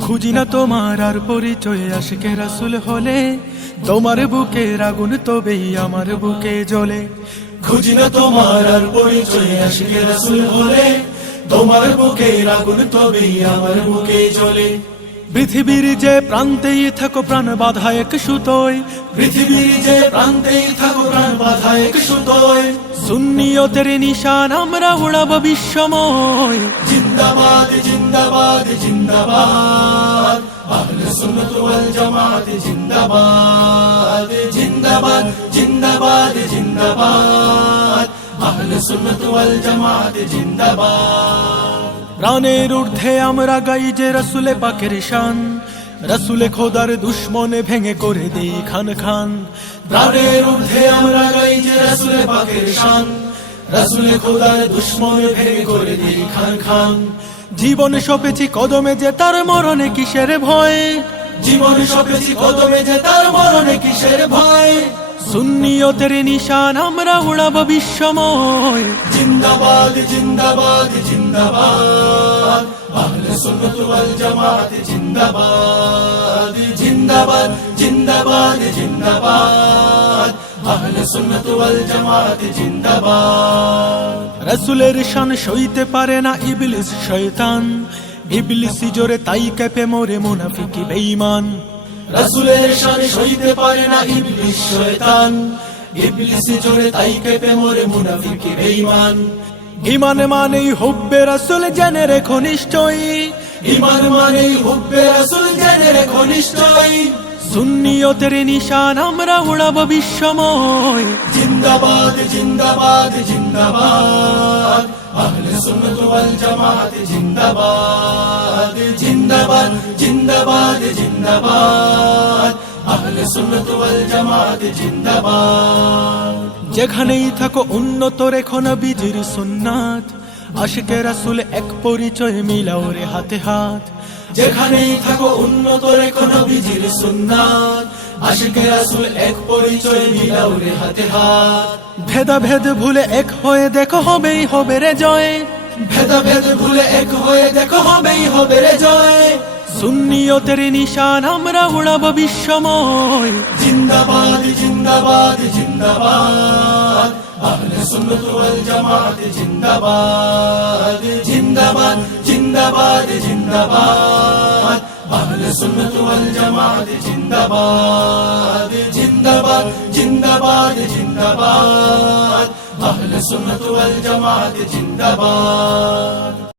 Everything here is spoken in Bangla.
খুঁজি না তোমার আর পরিচয়, আশিকে রাসুল হলে। তোমার বুকে আগুন তবেই আমার বুকে জ্বলে। খুঁজি না তোমার আর পরিচয়, আশিকে রাসুল হলে। তোমার বুকে আগুন তবেই আমার বুকে জ্বলে। পৃথিবীর যে প্রান্তেই থাকো প্রাণ বাধা এক সুতোয়। পৃথিবীর যে প্রান্তেই থাকো প্রাণ বাধা এক সুতোয়। সুন্নিয়তের নিশান আমরা উড়াবো বিশ্বময়। জিন্দাবাদ জিন্দাবাদ জিন্দাবাদ। আহলে সুন্নাত ওয়াল জামাত জিন্দাবাদ জিন্দাবাদ জিন্দাবাদ জিন্দাবাদ। আহলে সুন্নাত ওয়াল জামাত জিন্দাবাদ। প্রাণের ঊর্ধ্বে আমরা গাই যে রসুলে পাকের শান। রসুলে খোদার দুশ্মনে ভেঙে করে দেই খান খান। প্রাণের ঊর্ধ্বে আমরা গাই যে রাসূলে পাকের শান। রাসূলে খোদার দুশ্মনে ভেঙে করে দিই খান খান। জীবন সপেছি কদমে যে তার মরণে কিসের ভয়? জীবন সপেছি কদমে যে তার মরণে কিসের ভয়? সুন্নিয়তের নিশান আমরা উড়াবো বিশ্বময়। জিন্দাবাদ জিন্দাবাদ জিন্দাবাদ। আহলে সুন্নাত ওয়াল জামাত জিন্দাবাদ জিন্দাবাদ জিন্দাবাদ জিন্দাবাদ। আহলে সুন্নাত ওয়াল জামাত জিন্দাবাদ। রসুলের শান সইতে পারে না ইবলিস শয়তান। ইবলিসি জোরে তাই কেঁপে মোরে মুনাফিকি বেঈমান। রাসূলের শান সইতে পারে না ইবলিস শয়তান। ইবলিস জোরে তাই কেঁপে মরে মুনাফিক বেঈমান। ইমান মানেই হুব্বে রসুল জেনে রেখো নিশ্চয়ই। ইমান মানে হুব্বে রাসূল জেনে রেখো নিশ্চয় সুন্নিয়তের নিশান আমরা উড়াবো বিশ্বময়। জিন্দাবাদ জিন্দাবাদ জিন্দাবাদ। আহলে সুন্নাত ওয়াল জামাত, জিন্দাবাদ জিন্দাবাদ জিন্দাবাদ জিন্দাবাদ। আহলে সুন্নাত ওয়াল জামাত জিন্দাবাদ। যেখানেই থাকো উন্নত রেখো না বিজির সুন্নাত। আশিকে রাসুল এক পরিচয় মিলাও রে হাতে হাত। যেখানেই থাকো উন্নত রেখো নবীজির সুন্নাত। আশিকে রাসূল এক পরিচয় মিলাও রে হাতে হাত। ভেদাভেদ ভুলে এক হয়ে দেখো হবেই হবে রে জয়। ভেদাভেদ ভুলে এক হয়ে দেখো হবেই হবে রে জয়। সুন্নিয়তের নিশান আমরা উড়াবো বিশ্বময়। জিন্দাবাদ জিন্দাবাদ জিন্দাবাদ। আহলে সুন্নাত ওয়াল জামাত, জিন্দাবাদ। জিন্দাবাদ জিন্দাবাদ জিন্দাবাদ। আহলে সুন্নাত ওয়াল জামাত, জিন্দাবাদ। জিন্দাবাদ জিন্দাবাদ জিন্দাবাদ। আহলে সুন্নাত জিন্দাবাদ।